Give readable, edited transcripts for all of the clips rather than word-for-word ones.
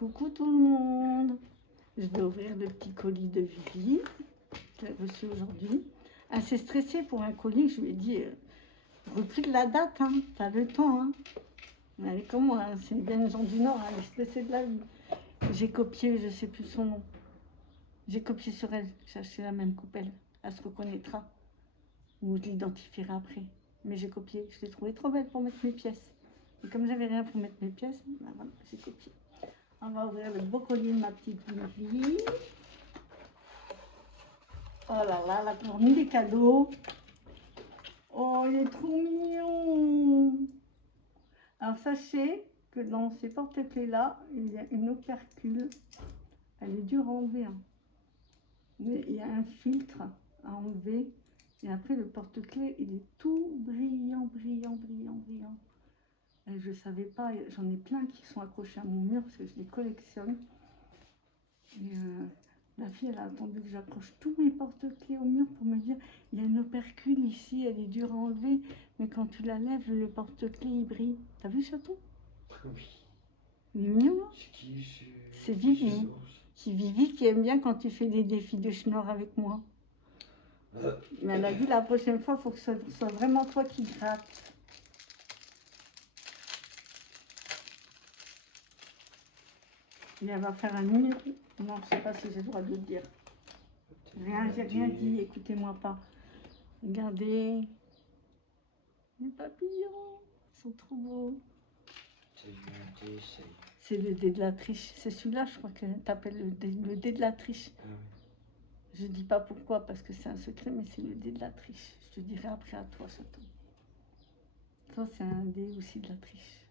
Coucou tout le monde. Je vais ouvrir le petit colis de Vivi que j'ai reçu aujourd'hui. Assez stressée pour un colis, je lui ai dit repris de la date, hein, t'as le temps. Hein. Elle est comme moi, hein, c'est bien les gens du Nord, elle est stressée de la vie. J'ai copié, je sais plus son nom. J'ai copié sur elle, j'ai acheté la même coupelle. Elle se reconnaîtra. Ou je l'identifierai après. Mais j'ai copié, je l'ai trouvée trop belle pour mettre mes pièces. Et comme j'avais rien pour mettre mes pièces, ben voilà, j'ai copié. On va ouvrir le beau colis de ma petite Vivi. Oh là là, la cornue des cadeaux. Oh, il est trop mignon. Alors sachez que dans ces porte-clés-là, il y a une opercule. Elle est dure à enlever. Hein. Mais il y a un filtre à enlever. Et après, le porte-clés, il est tout brillant, brillant, brillant, brillant. Et je ne savais pas, j'en ai plein qui sont accrochés à mon mur parce que je les collectionne. Et la fille, elle a attendu que j'accroche tous mes porte-clés au mur pour me dire il y a une opercule ici, elle est dure à enlever, mais quand tu la lèves, le porte-clés il brille. T'as vu, chaton? Oui. Il est mignon, hein? C'est qui? C'est Vivi. C'est Vivi qui aime bien quand tu fais des défis de schnorr avec moi. Mais elle a dit la prochaine fois, il faut que ce soit vraiment toi qui gratte. Et elle va faire un numéro. Non, je ne sais pas si j'ai le droit de le dire. Rien, j'ai rien dit, écoutez-moi pas. Regardez. Les papillons, ils sont trop beaux. C'est le dé de la triche. C'est celui-là, je crois que t'appelles le dé de la triche. Ah oui. Je dis pas pourquoi, parce que c'est un secret, mais c'est le dé de la triche. Je te dirai après à toi, chaton. Ça, c'est un dé aussi de la triche.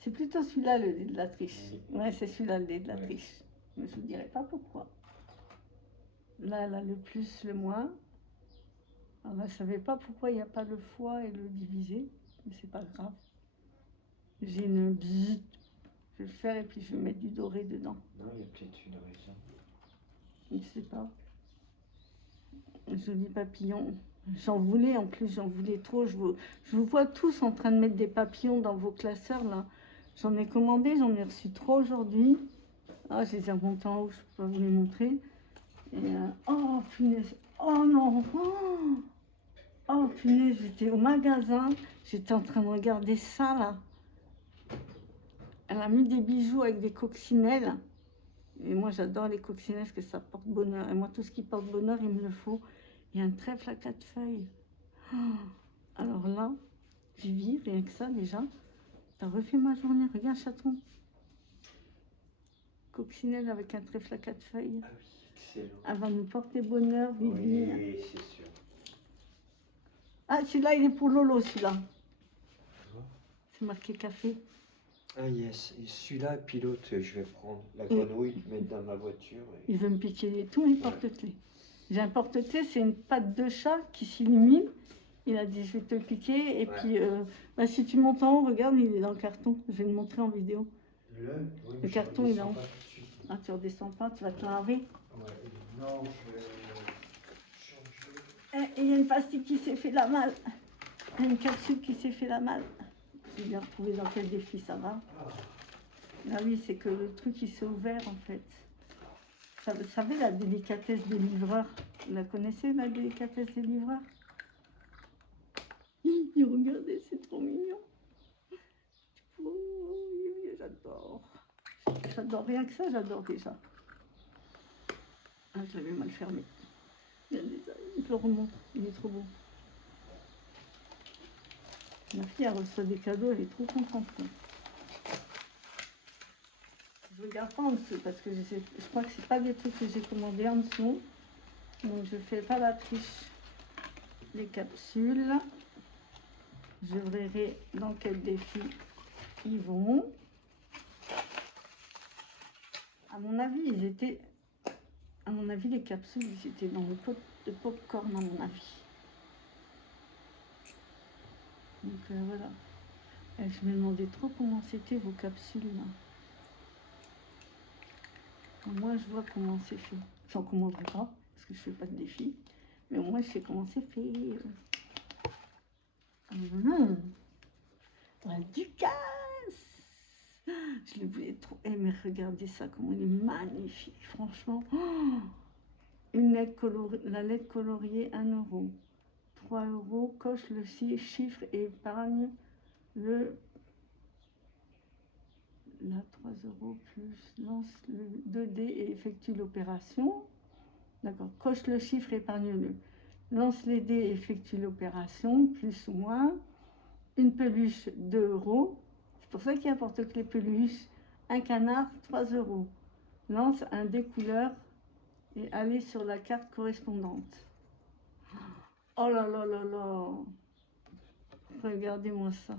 C'est plutôt celui-là, le dé de la triche. Ouais, c'est celui-là, le dé de la triche. Mais je vous dirai pas pourquoi. Là, elle a le plus, le moins. Alors, elle ne savait pas pourquoi il n'y a pas le foie et le divisé, mais c'est pas grave. J'ai une bzzz. Je vais le faire et puis je vais mettre du doré dedans. Non, il y a peut-être une raison. Je ne sais pas. Joli papillon. J'en voulais en plus, j'en voulais trop. Je vous vois tous en train de mettre des papillons dans vos classeurs là. J'en ai commandé, j'en ai reçu 3 aujourd'hui. Ah, je les ai remontés en haut, je ne peux pas vous les montrer. Et oh punaise, oh non, oh punaise, j'étais au magasin, j'étais en train de regarder ça là. Elle a mis des bijoux avec des coccinelles. Et moi, j'adore les coccinelles parce que ça porte bonheur. Et moi, tout ce qui porte bonheur, il me le faut. Il y a un trèfle à 4 feuilles. Oh, alors là, Vivi, rien que ça déjà. T'as refait ma journée. Regarde, chaton. Coccinelle avec un trèfle à 4 feuilles. Ah oui, excellent. Elle va nous porter bonheur, Vivi. Oui, c'est sûr. Ah, celui-là, il est pour Lolo, celui-là. C'est marqué café. Ah yes, et celui-là, pilote, je vais prendre la grenouille, mettre dans ma voiture. Et... Il veut me piquer tous mes porte-clés. J'ai un porte-clés, c'est une patte de chat qui s'illumine. Il a dit, je vais te le piquer. Et puis, bah, si tu montes en haut, regarde, il est dans le carton. Je vais le montrer en vidéo. Le carton, il est en haut. Ah, tu redescends pas, tu vas te laver. Ouais, non, je vais changer. Et il y a une pastille qui s'est fait la malle. Il y a une capsule qui s'est fait la malle. J'ai bien retrouvé dans quel défi ça va. Ah oui, c'est que le truc, il s'est ouvert, en fait. Vous savez, la délicatesse des livreurs. Vous la connaissez, la délicatesse des livreurs? Regardez, c'est trop mignon. Oh, j'adore. J'adore, rien que ça, j'adore déjà. Ah, je l'avais mal fermé. Regardez ça, je le remonte, il est trop beau. Ma fille, elle reçoit des cadeaux, elle est trop contente. Je regarde pas en dessous parce que je crois que c'est pas des trucs que j'ai commandés en dessous. Donc je fais pas la triche. Les capsules. Je verrai dans quel défi ils vont. À mon avis, ils étaient... À mon avis, les capsules, ils étaient dans le pot de popcorn, à mon avis. Donc voilà. Et je me demandais trop comment c'était vos capsules, là. Moi, je vois comment c'est fait. J'en commanderai pas, parce que je fais pas de défi. Mais au moins, je sais comment c'est fait. La Ducasse. Je le voulais trop. Eh, mais regardez ça, comment il est magnifique, franchement. Oh, une lettre la lettre coloriée, 1 euro. 3 euros, coche le chiffre et épargne le. Là, 3 euros plus, lance le 2D et effectue l'opération. D'accord, coche le chiffre, épargne-le. Lance les dés et effectue l'opération, plus ou moins. Une peluche, 2 euros. C'est pour ça qu'il apporte que les peluches. Un canard, 3 euros. Lance un dé couleur et allez sur la carte correspondante. Oh là là là là. Regardez-moi ça.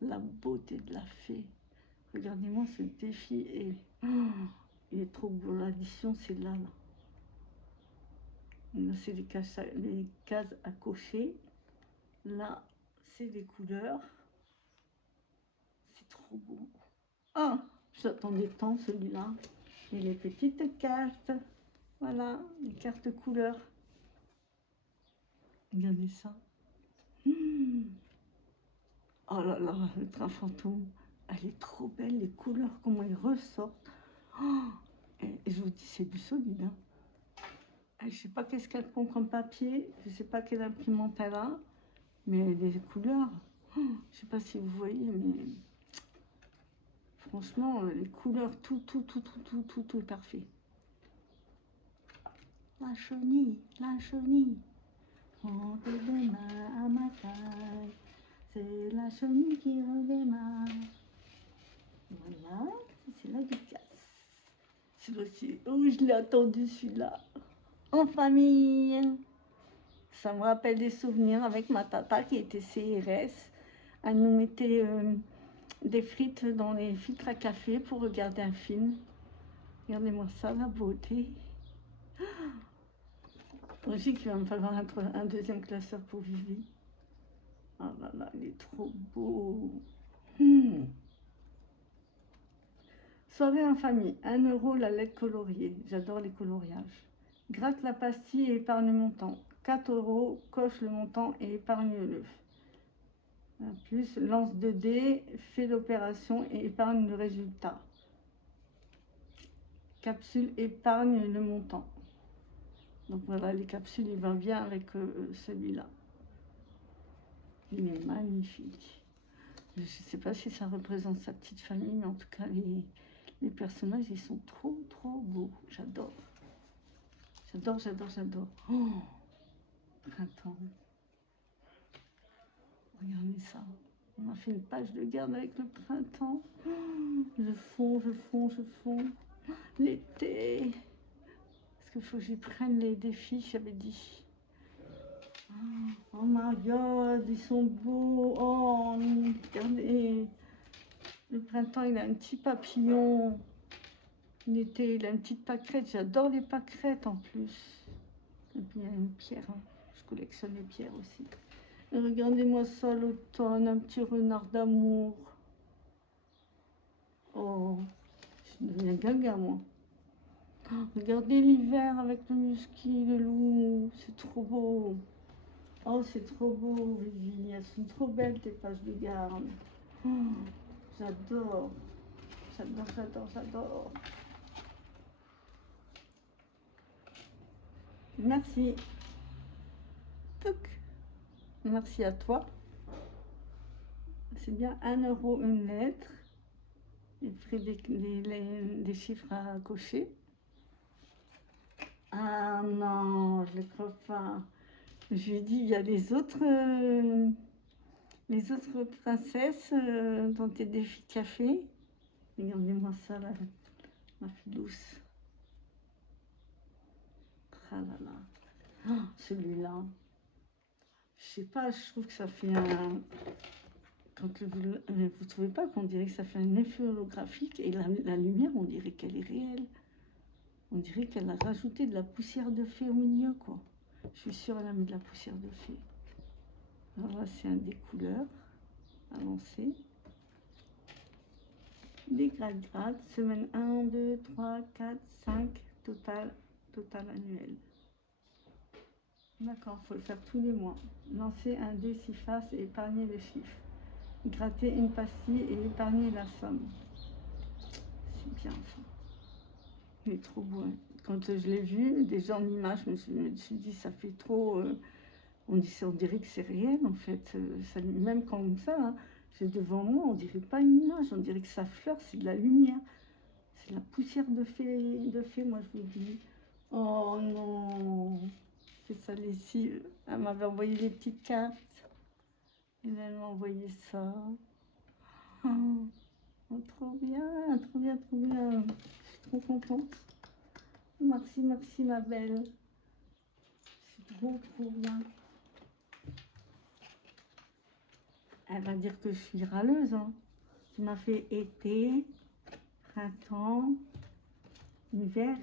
La beauté de la fée. Regardez-moi ce défi. Et il est trop beau. L'addition, c'est là. Là, c'est les cases à cocher. Là, c'est les couleurs. C'est trop beau. Ah, j'attendais tant celui-là. Et les petites cartes. Voilà, les cartes couleurs. Regardez ça. Oh là là, le train fantôme. Elle est trop belle, les couleurs, comment elles ressortent. Oh, et je vous dis, c'est du solide. Hein. Je ne sais pas qu'est-ce qu'elle prend comme papier. Je ne sais pas quelle imprimante elle a. Mais les couleurs, oh, je ne sais pas si vous voyez, mais franchement, les couleurs, tout est parfait. La chenille, la chenille. Rentre demain à ma taille. C'est la chenille qui redémarre. Voilà, c'est la dédicace. Celui-ci, oh, je l'ai attendu celui-là. En famille. Ça me rappelle des souvenirs avec ma tata qui était CRS. Elle nous mettait des frites dans les filtres à café pour regarder un film. Regardez-moi ça, la beauté. Moi, je sais qu'il va me falloir un deuxième classeur pour Vivi. Oh là là, il est trop beau. Soirée en famille, 1 euro la lettre coloriée. J'adore les coloriages. Gratte la pastille et épargne le montant. 4 euros, coche le montant et épargne-le. Plus, lance 2 dés, fais l'opération et épargne le résultat. Capsule, épargne le montant. Donc voilà, les capsules, il va bien avec celui-là. Il est magnifique. Je ne sais pas si ça représente sa petite famille, mais en tout cas, les personnages, ils sont trop beaux. J'adore. J'adore. Oh, printemps. Regardez ça. On a fait une page de garde avec le printemps. Oh, je fonds. L'été. Est-ce qu'il faut que j'y prenne les défis, j'avais dit. Oh my god, ils sont beaux. Oh, regardez. Le printemps, il a un petit papillon. L'été, il a une petite pâquerette. J'adore les pâquerettes en plus. Et puis, il y a une pierre. Hein. Je collectionne les pierres aussi. Et regardez-moi ça, l'automne. Un petit renard d'amour. Oh, je deviens gaga, moi. Oh, regardez l'hiver avec le musky, le loup. C'est trop beau. Oh, c'est trop beau, Vivi. Elles sont trop belles, tes pages de garde. Oh, j'adore. Merci. Touc. Merci à toi. C'est bien 1 euro une lettre. Il ferait des chiffres à cocher. Ah non, je ne le crois pas. Je lui ai dit, il y a les autres princesses dans tes défis café. Regardez-moi ça, là, ma fille douce. Ah là là. Oh, celui-là. Je sais pas, je trouve que ça fait un... Quand vous trouvez pas qu'on dirait que ça fait un effet holographique et la lumière, on dirait qu'elle est réelle. On dirait qu'elle a rajouté de la poussière de fée au milieu, quoi. Je suis sûre qu'elle a mis de la poussière de fée. Alors là, c'est un des couleurs avancées. Des grades, semaine 1, 2, 3, 4, 5, total annuel. D'accord, il faut le faire tous les mois. Lancer un dé 6 faces et épargner les chiffres. Gratter une pastille et épargner la somme. bien, ça. Il est trop beau. Hein. Quand je l'ai vu, déjà en image, je me suis dit, ça fait trop... on dirait que c'est réel, en fait. Ça, même comme ça, hein, j'ai devant moi, on dirait pas une image, on dirait que ça fleur, c'est de la lumière. C'est la poussière de fée, moi, je vous dis. Oh non, c'est ça, lessive. Elle m'avait envoyé des petites cartes. Et elle m'a envoyé ça. Oh, trop bien, trop bien, trop bien. Je suis trop contente. Merci, merci, ma belle. C'est trop, trop bien. Elle va dire que je suis râleuse. Hein. Tu m'as fait été, printemps, hiver.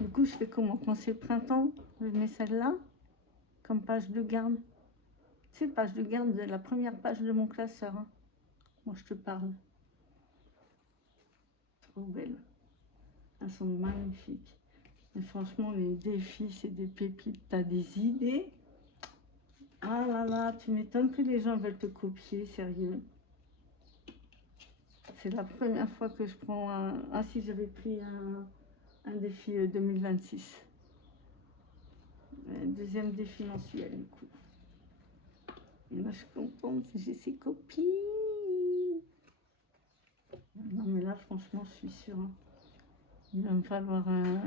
Du coup, je fais comment? Quand c'est printemps, je mets celle-là comme page de garde. Tu sais, page de garde, la première page de mon classeur. Hein. Moi, je te parle. Trop belle. Elles sont magnifiques. Mais franchement, les défis, c'est des pépites. T'as des idées? Ah là là, tu m'étonnes que les gens veulent te copier, sérieux. C'est la première fois que je prends un... Ah si, j'avais pris un défi 2026. Deuxième défi mensuel, du coup. Et moi, je suis contente, j'ai ses copines. Non, mais là, franchement, je suis sûre. Hein. Il va me falloir un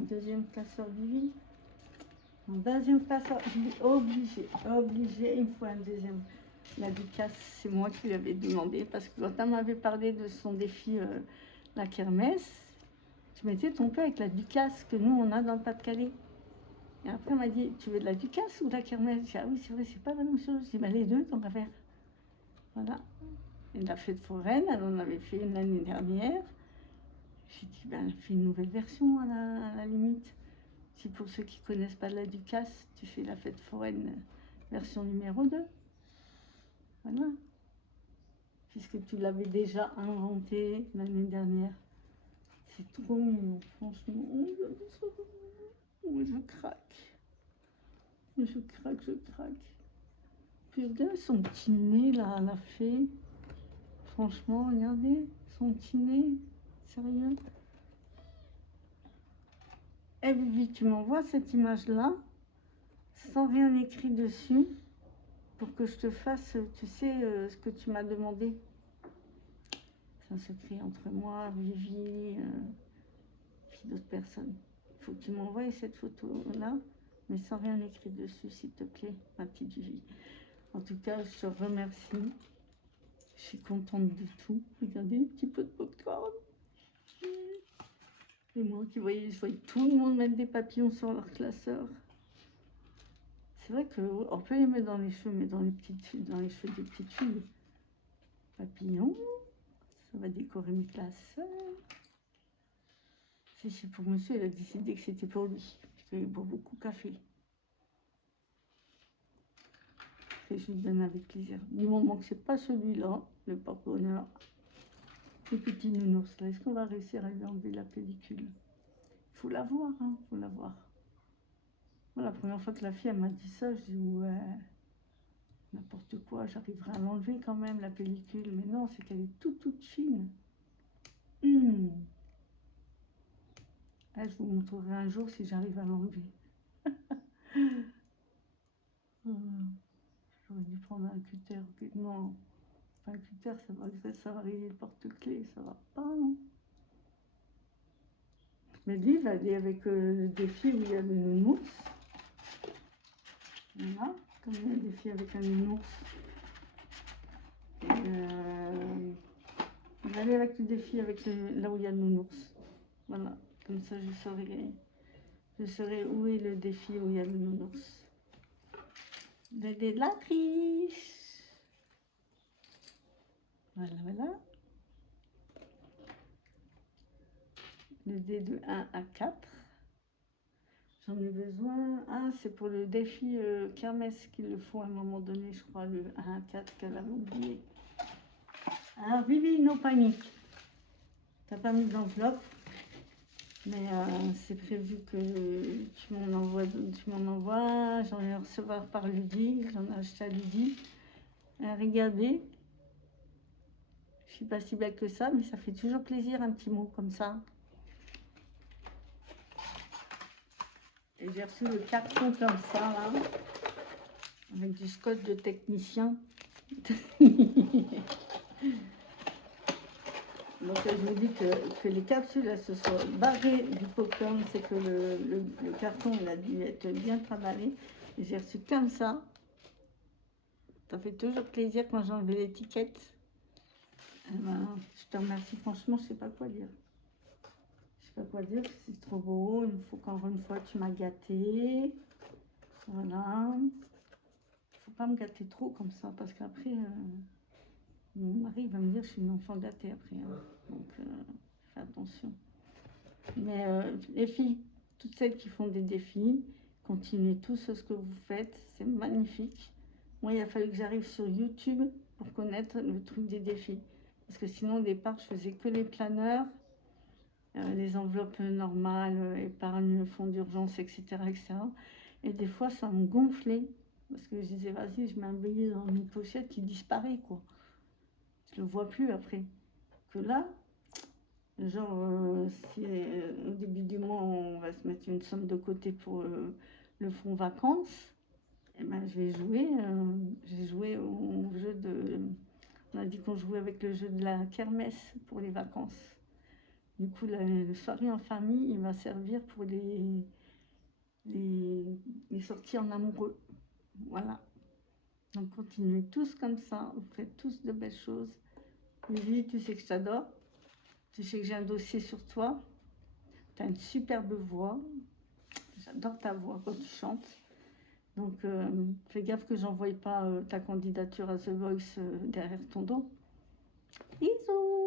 deuxième classeur Vivi. Un deuxième classeur, obligé, il me faut un deuxième. La Ducasse, c'est moi qui lui avais demandé, parce que quand elle m'avait parlé de son défi, la kermesse, je mettais ton peu avec la Ducasse que nous, on a dans le Pas-de-Calais. Et après, elle m'a dit, tu veux de la Ducasse ou de la kermesse? J'ai dit, ah oui, c'est vrai, c'est pas la même chose. J'ai dit, bah, les deux, tant qu'à faire. Voilà. Et la fête foraine, elle en avait fait une l'année dernière. J'ai dit, ben, fais une nouvelle version à la limite. Si pour ceux qui ne connaissent pas la Ducasse, tu fais la fête foraine version numéro 2. Voilà. Puisque tu l'avais déjà inventé l'année dernière. C'est trop mignon, franchement. Je craque. Je craque. Puis regarde son petit nez là, la fée. Franchement, regardez, son petit nez. Sérieux. Eh Vivi, tu m'envoies cette image-là, sans rien écrit dessus, pour que je te fasse, tu sais, ce que tu m'as demandé. C'est un secret entre moi, Vivi, puis d'autres personnes. Il faut que tu m'envoies cette photo-là, mais sans rien écrit dessus, s'il te plaît, ma petite Vivi. En tout cas, je te remercie. Je suis contente de tout. Regardez, un petit peu de popcorn. Et moi qui voyais, je voyais tout le monde mettre des papillons sur leur classeur. C'est vrai qu'on peut les mettre dans les cheveux, mais dans les cheveux des petites filles. Papillons, ça va décorer mes classeurs. Si c'est pour monsieur, il a décidé que c'était pour lui, parce qu'il boit beaucoup de café. Et je lui donne avec plaisir. Du moment que c'est pas celui-là, le porte-bonheur, le petit nounours là, est-ce qu'on va réussir à lui enlever la pellicule? Il faut la voir, hein, faut la voir. Moi, la première fois que la fille elle m'a dit ça, je dis ouais, n'importe quoi, j'arriverai à l'enlever quand même, la pellicule. Mais non, c'est qu'elle est toute fine. Ah, je vous montrerai un jour si j'arrive à l'enlever. J'aurais dû prendre un cutter. Non, un cutter, ça va rayer le porte-clés, ça va pas, non. Mais lui, il va aller avec le défi où il y a le nounours. Voilà, comme il y a un défi avec un nounours. Il va aller avec le défi avec là où il y a le nounours. Voilà, comme ça je saurai où est le défi où il y a le nounours. De la triche. Voilà. Le dé de 1 à 4. J'en ai besoin. Ah, c'est pour le défi kermesse qu'il le faut à un moment donné, je crois, le 1 à 4 qu'elle avait oublié. Alors, Vivi, no panique. T'as pas mis d'enveloppe, mais c'est prévu que tu m'en envoies. J'en ai recevoir par Lydie, j'en ai acheté à Lydie. Regardez, Je suis pas si belle que ça, mais ça fait toujours plaisir un petit mot comme ça. Et j'ai reçu le carton comme ça, là, avec du scotch de technicien. Donc je vous dis que les capsules elles se sont barrées du popcorn, c'est que le carton il a dû être bien travaillé. Et j'ai reçu comme ça. Ça fait toujours plaisir quand j'enlève l'étiquette. Eh ben, je te remercie, franchement, je sais pas quoi dire. Je sais pas quoi dire, c'est trop beau. Il faut qu'encore une fois tu m'as gâté. Voilà. Faut pas me gâter trop comme ça parce qu'après. Mon mari va me dire que je suis une enfant gâtée après, hein. Donc fais attention. Mais les filles, toutes celles qui font des défis, continuez tous ce que vous faites, c'est magnifique. Moi, il a fallu que j'arrive sur YouTube pour connaître le truc des défis. Parce que sinon, au départ, je faisais que les planeurs, les enveloppes normales, épargne, fonds d'urgence, etc., etc. Et des fois, ça me gonflait. Parce que je disais, vas-y, je mets un billet dans une pochette qui disparaît, quoi. Je le vois plus après. Que là, genre, si au début du mois, on va se mettre une somme de côté pour le fonds vacances, et ben, j'ai joué au jeu de... On a dit qu'on jouait avec le jeu de la kermesse pour les vacances. Du coup, le soirée en famille, il va servir pour les sorties en amoureux. Voilà. Donc, continuez tous comme ça. Vous faites tous de belles choses. Lily, tu sais que je t'adore. Tu sais que j'ai un dossier sur toi. Tu as une superbe voix. J'adore ta voix quand tu chantes. Donc, fais gaffe que j'envoie pas ta candidature à The Voice derrière ton dos. Bisous!